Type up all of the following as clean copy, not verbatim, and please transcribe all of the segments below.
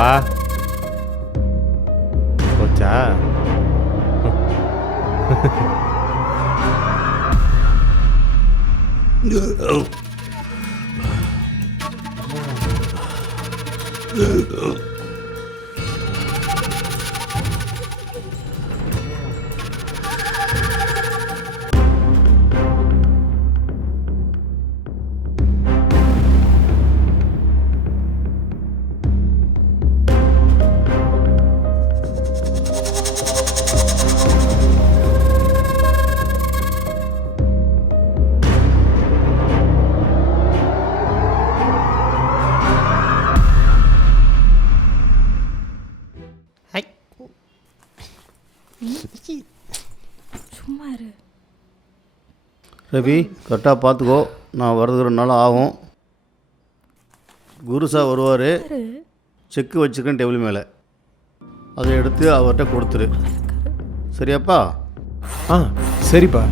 போச்சா? போச்சா? சும்மா இரு ரவி, கரெக்டாக பார்த்துக்கோ. நான் வரதுக்கு 2 நாள் ஆகும். குருசா வருவார். செக்கு வச்சுருக்கேன் டேபிள் மேலே. அதை எடுத்து அவர்கிட்ட கொடுத்துரு. சரியாப்பா? ஆ சரிப்பா.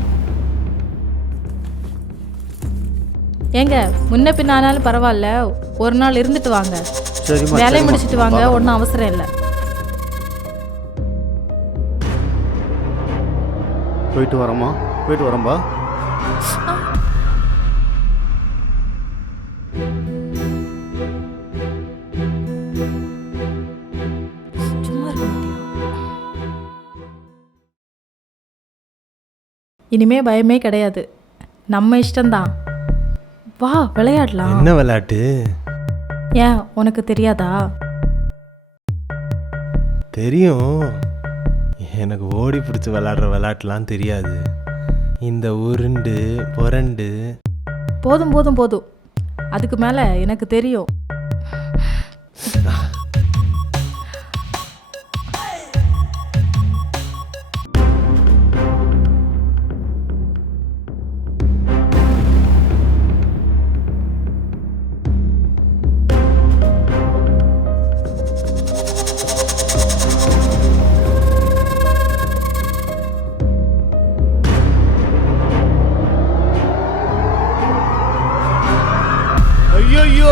ஏங்க முன்ன பின்ன ஆனாலும் பரவாயில்ல, ஒரு நாள் இருந்துட்டு வாங்க. சரிம்மா. வேலையை முடிச்சிட்டு வாங்க, ஒன்றும் அவசரம் இல்லை. போயிட்டு வரேம்மா. போயிட்டு வரேன்பா. சும்மா இருக்க மாட்டியா? இனிமே பயமே கிடையாது, நம்ம இஷ்டம்தான். வா விளையாடலாம். என்ன விளையாட்டு? ஏன் உனக்கு தெரியாதா? தெரியும். எனக்கு ஓடி பிடிச்சி விளையாடுற விளையாட்டுலாம் தெரியாது. இந்த உருண்டு புரண்டு. போதும் போதும் போதும், அதுக்கு மேலே எனக்கு தெரியும். ஐயோ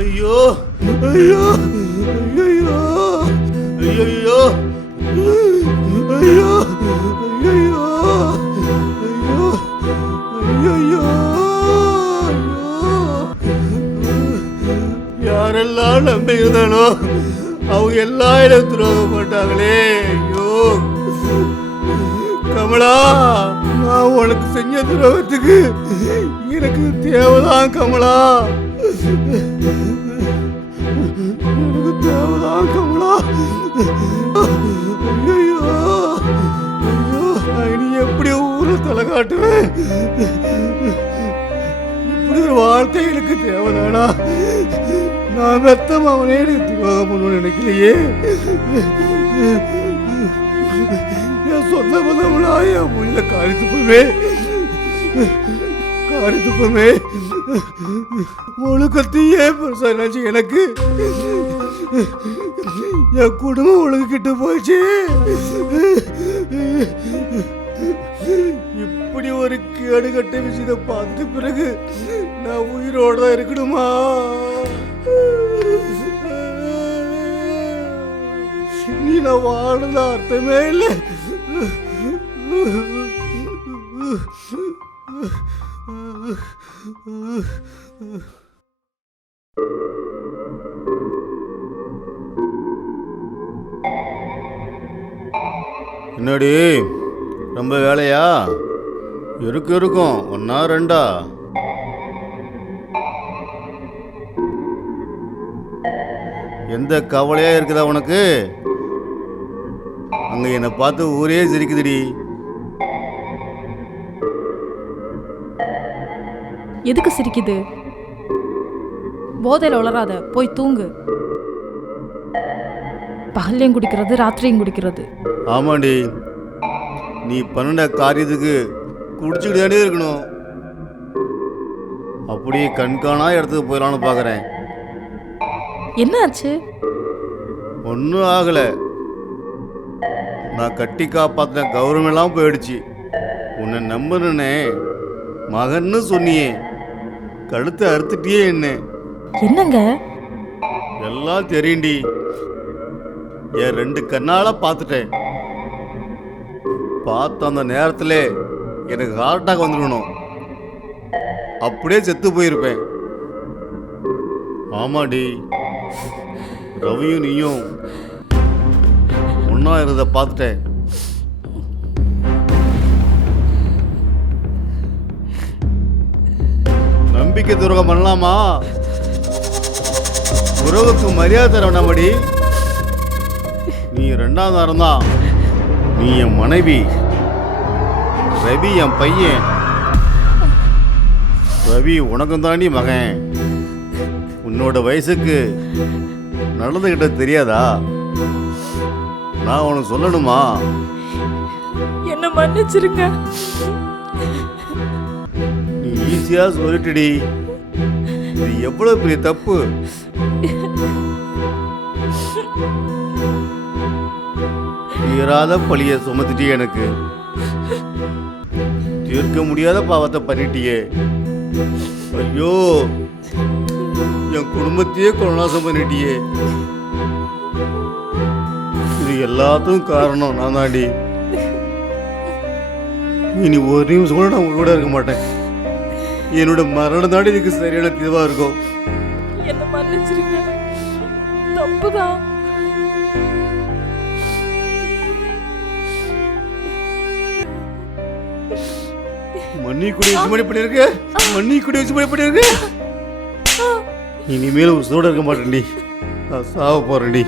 ஐயோ ஐயோ ஐயோ ஐயோ ஐயோ ஐயோ ஐயோ யாரெல்லாம் நம்பியிருந்தானோ அவங்க எல்லாம் எனக்கு துரோகம் போட்டாங்களே. ஐயோ கமலா, நான் உனக்கு செஞ்ச துரோகத்துக்கு எனக்கு தேவைதான் கமலா. எனக்கு தேவைதான் கமலா. ஐயோ ஐயோ, நீ எப்படி ஊரை தலை காட்டுவேன்? இப்படி ஒரு வாழ்க்கை எனக்கு தேவைதானா? நான் ரத்தம் அவனே எனக்கு துரோகம் பண்ணணும்னு நினைக்கலையே. என் சொந்த பதவளா என் உள்ள காரித்துப்பமே காரித்துப்பமே ஒழுக்கத்தையே பெருசாச்சு. எனக்கு என் குடும்பம் ஒழுங்கிட்டு போயிடுச்சு. இப்படி ஒரு கேடுகட்ட விஷயத்தை பார்த்துட்டு பிறகு நான் உயிரோட தான் இருக்கணுமா? நீ நான் வாழ்ந்த அர்த்தமே இல்லை. என்னடி ரொம்ப வேலையா? இருக்கும் 1 2 எந்த கவலையா இருக்குதா உனக்கு? அங்க என்னை பார்த்து ஊரே சிரிக்குதுடி. எதுக்கு சிரிக்குது? போதையில் உளராத, போய் தூங்கு. பகல்லையும் குடிக்கிறது, ராத்திரியும் குடிக்கிறது. ஆமாண்டி, நீ பண்ண காரியத்துக்கு குடிச்சுக்கிட்டு தானே இருக்கணும். அப்படியே கண்காணா இடத்துக்கு போயிடலான்னு பார்க்குறேன். என்ன ஆச்சு? ஒன்றும் ஆகலை. நான் கட்டி காப்பாற்றின கௌரவம் எல்லாம் போயிடுச்சு. உன்னை நம்புனே மகன்னு சொன்னியே, கழுத்தை அறுத்துட்டியே என்ன? என்னங்க? எல்லாம் தெரியும்டி. என் 2 கண்ணால பார்த்துட்டேன். பார்த்த அந்த நேரத்தில் எனக்கு ஹார்ட் அட்டாக் வந்துடணும். அப்படியே செத்து போயிருப்பேன். ஆமாடி, ரவியும் நீயும் ஒன்றா இருந்ததை பார்த்துட்டேன். நம்பிக்கை துரோகம் பண்ணலாமா? உறவுக்கு மரியாதை தர வேண்டாமடி. நீ 2ஆம் தாரம் தான். நீ என் மனைவி, ரவி என் பையன். ரவி உனக்கும் தாண்டி மகன். உன்னோட வயசுக்கு நடந்துகிட்ட தெரியாதா? நான் உனக்கு சொல்லணுமா? என்ன மன்னிச்சிருங்க. நீ ஈஸியா சொல்லிட்டுடி. இது எவ்வளவு பெரிய தப்பு. தீராத பழிய சுமத்திட்டே எனக்கு. தீர்க்க முடியாத பாவத்தை பண்ணிட்டியே. ஐயோ, என் குடும்பத்தையே கொலநாசம் பண்ணிட்டியே. இது எல்லாத்துக்கும் காரணம் நான் தாண்டி. இனி ஒரு நிமிஷம் கூட நான் உங்க கூட இருக்க மாட்டேன். என்னோட மரணம் தாண்டி இதுக்கு சரியான தீர்வா இருக்கும். என்ன மன்னிச்சிருங்க. தப்புதான். மண்ணி கூட வச்சு மணி பண்ணிருக்க. மண்ணி கூட வச்சு மணி பண்ணிருக்க. இனிமேல் உசோட இருக்க மாட்டேன்டி. நான் சாவ போறேன்டி.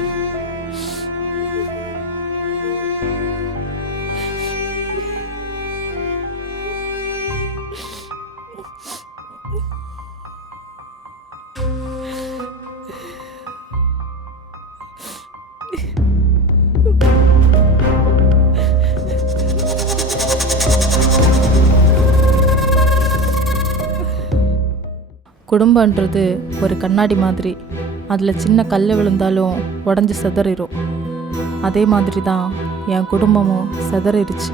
குடும்பன்றது ஒரு கண்ணாடி மாதிரி. அதில் சின்ன கல் விழுந்தாலும் உடஞ்சி சிதறிடும். அதே மாதிரி தான் என் குடும்பமும் சிதறிடுச்சு.